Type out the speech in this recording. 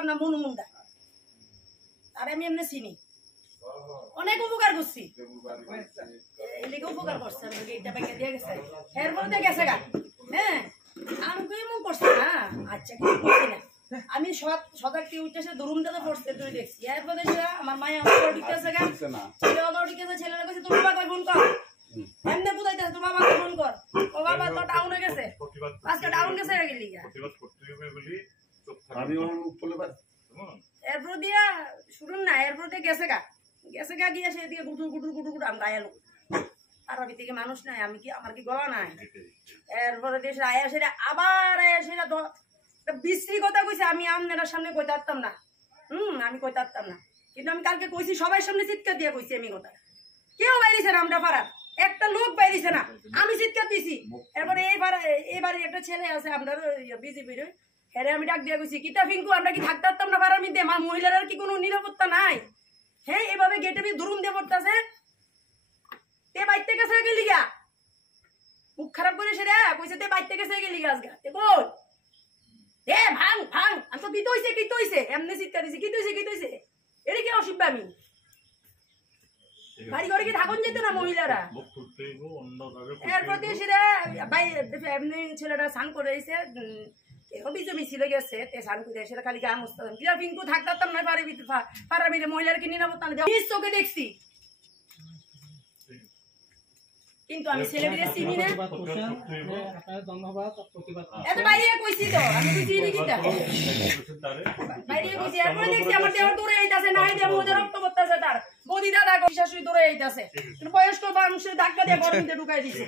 কর না মনুমুন্ডা, আর আমি এমনি চিনি, অনেক উপকার করছি, এদিকে উপকার করছে, আমাকে এটা ব্যাংকে দিয়ে গেছে, এরপর দিয়ে গেছে গা। হ্যাঁ আমি কই মন করছি না, আচ্ছা কিছু করছি না, আমি সদাক্তি উঠেছে দুরুমটাতে পড়ছে তুই দেখছি, এরপর দেখছি আমার মায়ে আমার ঢুকেছে গা, ছেলে বাবা ঢুকেছে, ছেলেরা কইছে তোর বাবা ফোন কর, এমনি বুঝাইতেছে তোর বাবাকে ফোন কর, ও বাবা তো টাউনে গেছে, আজকে টাউন গেছে গেলি গা। এরপর দিয়া শুনুন না, এরপর দিয়ে গেছে গা গিয়ে সে দিয়ে গুটুর গুটুর গুটুর গুটুর আমি গায়ে লোক আরবি থেকে মানুষ নাই, আমি কি আমার কি গলা নাই। এরপরে দেশে আয়া সেটা আবার আয়া সেটা বিশ্রী কথা কইছে, আমি আপনার সামনে কইতে পারতাম না, আমি কইতে পারতাম না, কিন্তু আমি কালকে কইছি সবার সামনে চিৎকার দিয়ে কইছি আমি কথা, কেউ বাইরেছে না, আমরা পাড়ার একটা লোক বাইরেছে না, আমি চিৎকার দিছি। এরপরে এইবারে একটা ছেলে আছে আপনার বিজেপির, হ্যাঁ আমি ডাক দিয়ে কইছি কিতা ফিঙ্কু আমরা কি থাকতে পারতাম না পাড়ার মধ্যে, মা মহিলার কি কোনো নিরাপত্তা নাই? হ্যাঁ এভাবে গেটে ধরুন দিয়ে পড়তেছে, তে বাইতে গেছে গেলি গা, মুখ খারাপ করে সেটা কইছে তে বাইতে গেছে গেলি গাছ গা, তে কই এ ভাঙ ভাঙ, আমি তো কি তৈছে এমনি চিৎকার দিছি, কি তৈছে এটা কি অসুবিধা? আমি বাড়ি ঘরে কি থাকুন যেত না মহিলারা? এরপর দিয়ে সেটা এমনি ছেলেটা স্নান করে এসে বিজে মিছিলে গেছে, স্নান করে সেটা খালি গা মুছতাম, কিরা পিঙ্কু থাকতাম না পাড়ার মিলে মহিলার কি নিরাপত্তা নিজ চোখে দেখছি, কিন্তু আমি ছেলেটিকে চিনি না। এত বাইরে কইছি তো আমি তো চিনি কিটা বাইরে কইছি, এরপরে দেখছি আমার দেওয়ার দূরে আইতাছে, না দিয়ে মোদের রক্ত করতেছে, তার বদি দাদা শাশুড়ি দূরে আইতাছে, বয়স্ক মানুষের ধাক্কা দিয়ে গরম দিয়ে ঢুকাই দিছে।